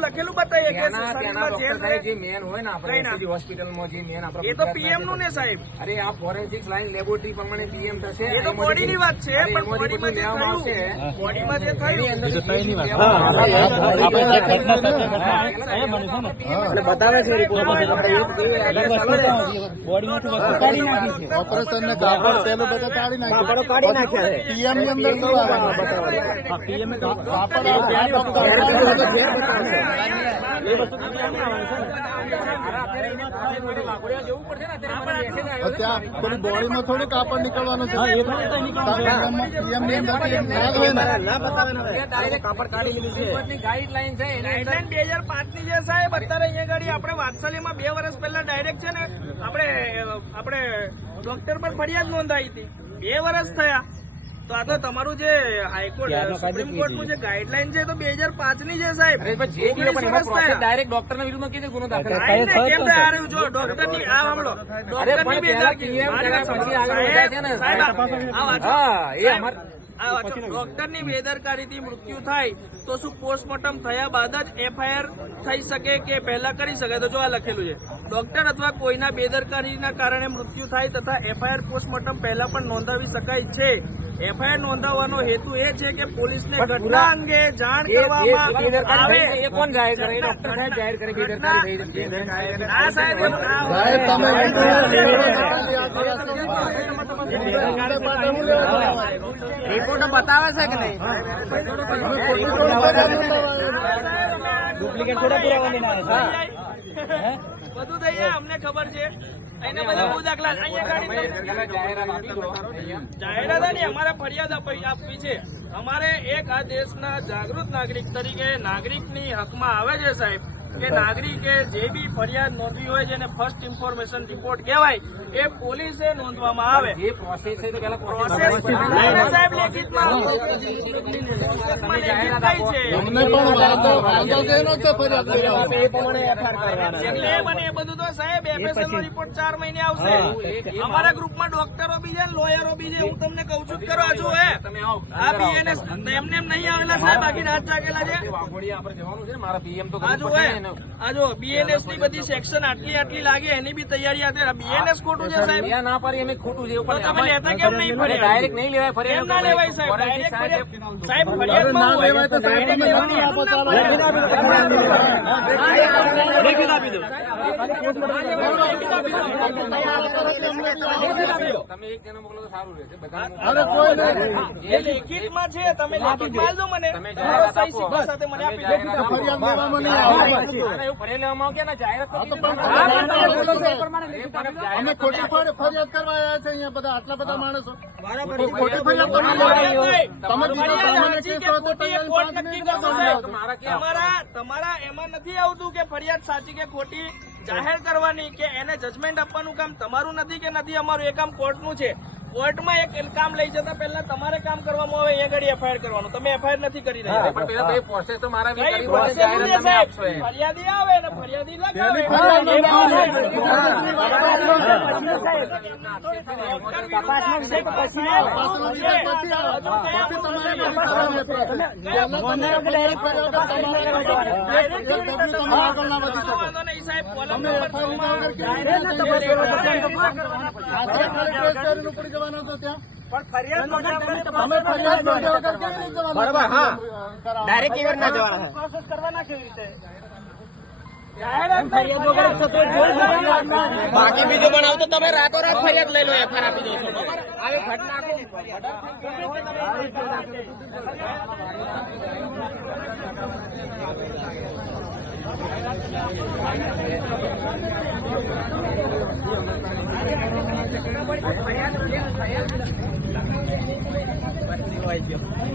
એનું લખેલું બતાવીએ કે શરીરમાં ઝેર સાહેબ જે મેન હોય ને આપણે હોસ્પિટલમાં જે મેન આપણે એ તો પીએમનું ને સાહેબ. અરે આ ફોરેન્સિક લાઈન લેબોરેટરી પ્રમાણે પીએમ થશે એ તો બોડીની વાત છે પણ બોડીમાં જે થયું બોડીમાં જે થયું છે. એટલે બતાવે છે છે. ઓપરેશન ને કાપડ પેલું બધું કાઢી નાખ્યું. કાઢી નાખ્યા. પીએમની અંદર શું આવે. કાપડ ત્યાં છે બોડીમાં થોડું નીકળવાનું છે છે. ગાઈડલાઈન છે બે પાંચની સાહેબ અત્યારે ગાડી આપણે વાત્સલ્યમાં બે વર્ષ પહેલા ડાયરેક્ટ છે ને આપણે આપણે ડોક્ટર પર ફરિયાદ નોંધાવી હતી બે વર્ષ થયા તો આ તો તમારું જે હાઈકોર્ટ સુપ્રીમ કોર્ટનું જે ગાઈડલાઈન છે તો બે હજાર પાંચની છે સાહેબ અરે પણ જે બી પણ એમાં પ્રોસેસ ડાયરેક્ટ ડોક્ટરના વિરુદ્ધમાં કેવી ગુનો દાખલ કેમ થાય? આ રહ્યું જો આ સાંભળો અરે ડોક્ટરની બે હજાર- PM મારી વાત કર્યા પછી સાંભળો. આગળ વધ્યા છે ને. સાહેબ, આ વાંચો. હા એ સાહેબ, અમાર આ વાંચો. ડોક્ટરની બેદરકારીથી મૃત્યુ થાય તો શું પોસ્ટમોર્ટમ થયા બાદ જ એફઆઈઆર થઈ શકે કે પહેલા કરી શકે તો જો આ લખેલું છે ડોક્ટર અથવા કોઈના બેદરકારીના કારણે મૃત્યુ થાય તથા એફઆઈઆર પોસ્ટમોર્ટમ પહેલા પણ નોંધાવી શકાય છે એફઆઈઆર નોંધાવવાનો હેતુ એ છે કે પોલીસને ઘટના અંગે જાણ કરવામાં આવે એ કોણ જાહેર કરે જાહેર કરે બેદરકારી થઈ ના ના રિપોર્ટ બતાવે છે કે નહીં ડુપ્લિકેટ થોડા પુરાવા લઈને આવે છે બધું થઈ જાય અમને ખબર છે. એને બધા બહુ દાખલા જાહેરાત નહીં અમારે ફરિયાદ આપવી છે. અમારે એક આ દેશના જાગૃત નાગરિક તરીકે નાગરિકની હકમાં આવે છે સાહેબ. કે નાગરિકે જે બી ફરિયાદ નોંધવી હોય જેને ફર્સ્ટ ઇન્ફોર્મેશન રિપોર્ટ કહેવાય એ પોલીસે નોંધવામાં આવે એ પ્રોસેસ છે પ્રોસેસ સાહેબ લેખિતમાં લેખિતમાં લેખિત કઈ છે અમને પણ વાંધો વાંધો શેનો છે ફરિયાદ લેવા એટલે એ એ બધું તો સાહેબ એફએસએલ નો રિપોર્ટ ચાર મહિને આવશે અમારા ગ્રુપમાં ડોક્ટરો બી છે લોયરો બી છે હું તમને કઉ છું કરવા કરો હજુ હે તમે આવો આ બીએનએસ એમને એમ નહીં આવેલા સાહેબ બાકી રાત જાગેલા છે જવાનું છે મારા પીએમ તો આ જો બીએનએસની બધી સેક્શન આટલી આટલી લાગે એની બી તૈયારી આ બીએનએસ ખોટું છે સાહેબ ના પાડી એમ ખોટું છે પણ તમે લેતા કેમ નહીં ફરિયાદ ડાયરેક્ટ નહીં લેવાય ફરી એમ ના લેવાય સાહેબ ડાયરેક્ટ સાહેબ ફરિયાદ લેવાય તો સાહેબ તમે ના આપો ચાલો. અમે ખોટી ફરિયાદ કરવા આવ્યા છે અહીંયા બધા આટલા બધા માણસો ખોટી ફરિયાદ તમે તમારા એમાં નથી આવતું કે ફરિયાદ સાચી કે ખોટી જાહેર કરવાની કે એને જજમેન્ટ આપવાનું કામ તમારું નથી કે નથી અમારું? એ કામ કોર્ટનું છે. કોર્ટમાં એક કામ લઈ જતા પહેલા તમારે કામ કરવામાં આવે અહીંયા ઘડી એફઆઈઆર કરવાનું તમે એફઆઈઆર નથી કરી રહ્યા પણ પ્રોસેસ તો મારા? ફરિયાદી આવે ને ફરિયાદી લગાવે હતો જવાના છો ત્યાં? પણ ફરિયાદ તમે ફરિયાદ નોંધ્યા વગર કેવી રીતે જવાના? બરાબર, હા. કરાવવા? ડાયરેક્ટ કેવી રીતના જવાના છે? પ્રોસેસ કરવાના કેવી રીતે? જાહેરાત ફરિયાદ બાકી બીજો બનાવ તો તમે રાતોરાત ફરિયાદ લઈ લો એફઆર આપી દો આવી ઘટના હોય છે